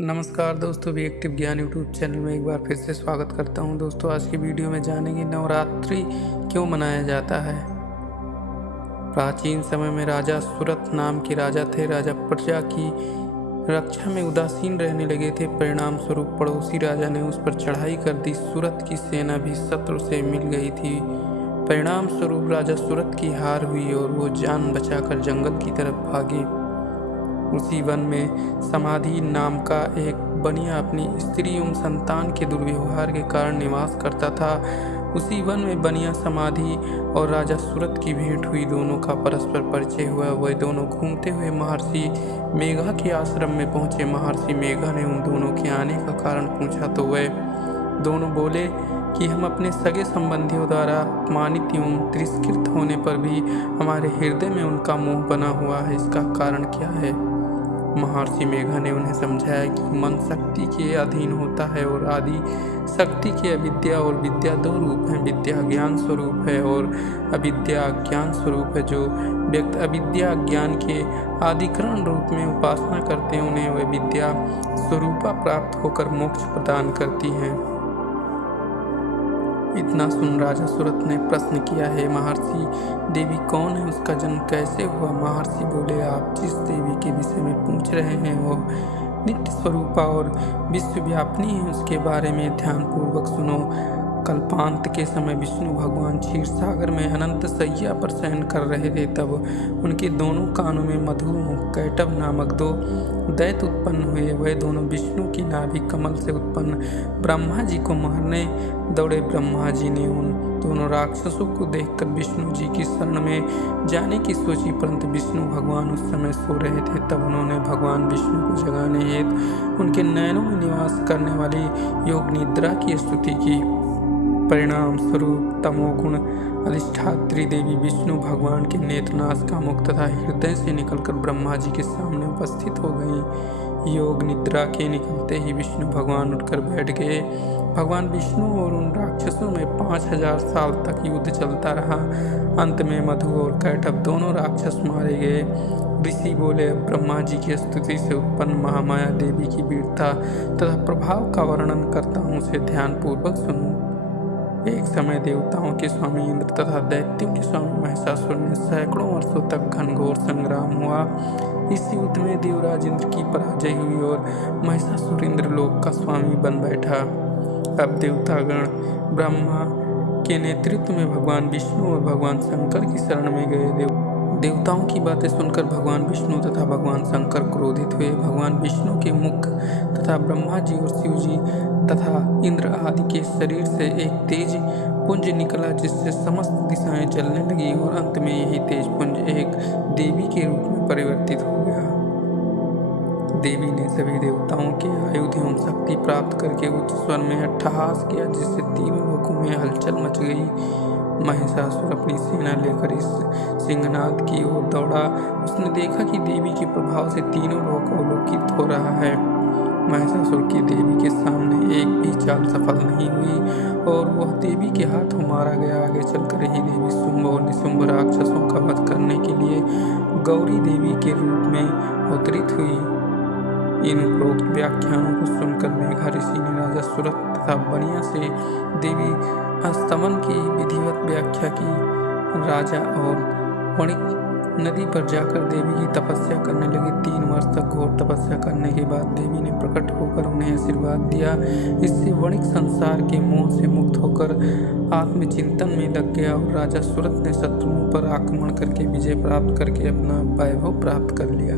नमस्कार दोस्तों, we active ज्ञान यूट्यूब चैनल में एक बार फिर से स्वागत करता हूं। दोस्तों, आज की वीडियो में जानेंगे नवरात्रि क्यों मनाया जाता है। प्राचीन समय में राजा सुरथ नाम के राजा थे। राजा प्रजा की रक्षा में उदासीन रहने लगे थे। परिणाम स्वरूप पड़ोसी राजा ने उस पर चढ़ाई कर दी। सुरथ की सेना भी शत्रु से मिल गई थी। परिणाम स्वरूप राजा सुरथ की हार हुई और वो जान बचाकर जंगल की तरफ भागे। उसी वन में समाधि नाम का एक बनिया अपनी स्त्री एवं संतान के दुर्व्यवहार के कारण निवास करता था। उसी वन में बनिया समाधि और राजा सुरथ की भेंट हुई। दोनों का परस्पर परिचय हुआ। वह दोनों घूमते हुए महर्षि मेघा के आश्रम में पहुंचे। महर्षि मेघा ने उन दोनों के आने का कारण पूछा तो वह दोनों बोले कि हम अपने सगे संबंधियों द्वारा अपमानित एवं तिरस्कृत होने पर भी हमारे हृदय में उनका मोह बना हुआ है। इसका कारण क्या है? महर्षि मेघा ने उन्हें समझाया कि मन शक्ति के अधीन होता है और आदि शक्ति के अविद्या और विद्या दो रूप हैं। विद्या ज्ञान स्वरूप है और अविद्या ज्ञान स्वरूप है। जो व्यक्ति अविद्या ज्ञान के आदिकरण रूप में उपासना करते हैं उन्हें वह विद्या स्वरूपा प्राप्त होकर मोक्ष प्रदान करती है। इतना सुन राजा सुरथ ने प्रश्न किया है, महर्षि देवी कौन है? उसका जन्म कैसे हुआ? महर्षि बोले, आप जिस देवी के विषय में पूछ रहे हैं वो नित्य स्वरूपा और विश्वव्यापिनी है। उसके बारे में ध्यानपूर्वक सुनो। कल्पांत के समय विष्णु भगवान क्षीर सागर में अनंत सैया पर शयन कर रहे थे। तब उनके दोनों कानों में मधु कैटभ नामक दो दैत्य उत्पन्न हुए। वह दोनों विष्णु की नाभि कमल से उत्पन्न ब्रह्मा जी को मारने दौड़े। ब्रह्मा जी ने उन दोनों राक्षसों को देखकर विष्णु जी की शरण में जाने की सोची, परंतु विष्णु भगवान उस समय सो रहे थे। तब उन्होंने भगवान विष्णु को जगाने हेतु उनके नयनों में निवास करने वाली योग निद्रा की स्तुति की। परिणाम स्वरूप तमोगुण अधिष्ठात्री देवी विष्णु भगवान के नेत्रनाश का मुख तथा हृदय से निकलकर ब्रह्मा जी के सामने उपस्थित हो गई। योग निद्रा के निकलते ही विष्णु भगवान उठकर बैठ गए। भगवान विष्णु और उन राक्षसों में 5000 साल तक युद्ध चलता रहा। अंत में मधु और कैटभ दोनों राक्षस मारे गए। ऋषि बोले, ब्रह्मा जी की स्तुति से उत्पन्न महामाया देवी की वीरता तथा प्रभाव का वर्णन करता हूँ, उसे ध्यानपूर्वक सुनो। एक समय देवताओं के स्वामी इंद्र तथा दैत्यों के स्वामी महिषासुर में सैकड़ों वर्षों तक घनघोर संग्राम हुआ। इस युद्ध में देवराज इंद्र की पराजय हुई और महिषासुर इंद्रलोक का स्वामी बन बैठा। अब देवतागण ब्रह्मा के नेतृत्व में भगवान विष्णु और भगवान शंकर की शरण में गए। देवताओं की बातें सुनकर भगवान विष्णु तथा भगवान शंकर क्रोधित हुए। भगवान विष्णु के मुख तथा ब्रह्मा जी और शिव जी तथा इंद्र आदि के शरीर से एक तेज पुंज निकला, जिससे समस्त दिशाएं जलने लगी और अंत में यही तेज पुंज एक देवी के रूप में परिवर्तित हो गया। देवी ने सभी देवताओं के आयुध एवं शक्ति प्राप्त करके उच्च स्वर में अट्टहास किया, जिससे तीनों लोकों में हलचल मच गई। महिषासुर अपनी सेना लेकर इस सिंहनाद की ओर दौड़ा। उसने देखा कि देवी के प्रभाव से तीनों लोक अवलोकित हो रहा है। महिषासुर की देवी के सामने एक भी चाल सफल नहीं हुई और वह देवी के हाथों मारा गया। आगे चलकर ही देवी शुंभ और निशुंभ राक्षसों का वध करने के लिए गौरी देवी के रूप में अवतरित हुई। इन उपरोक्त व्याख्यानों को सुनकर मेघा ऋषि ने राजा सुरथ तथा बनिया से देवी स्तवन की विधिवत व्याख्या की। राजा और वणिक नदी पर जाकर देवी की तपस्या करने लगे। 3 वर्ष तक घोर तपस्या करने के बाद देवी ने प्रकट होकर उन्हें आशीर्वाद दिया। इससे वणिक संसार के मोह से मुक्त होकर आत्मचिंतन में लग गया और राजा सुरथ ने शत्रुओं पर आक्रमण करके विजय प्राप्त करके अपना वैभव प्राप्त कर लिया।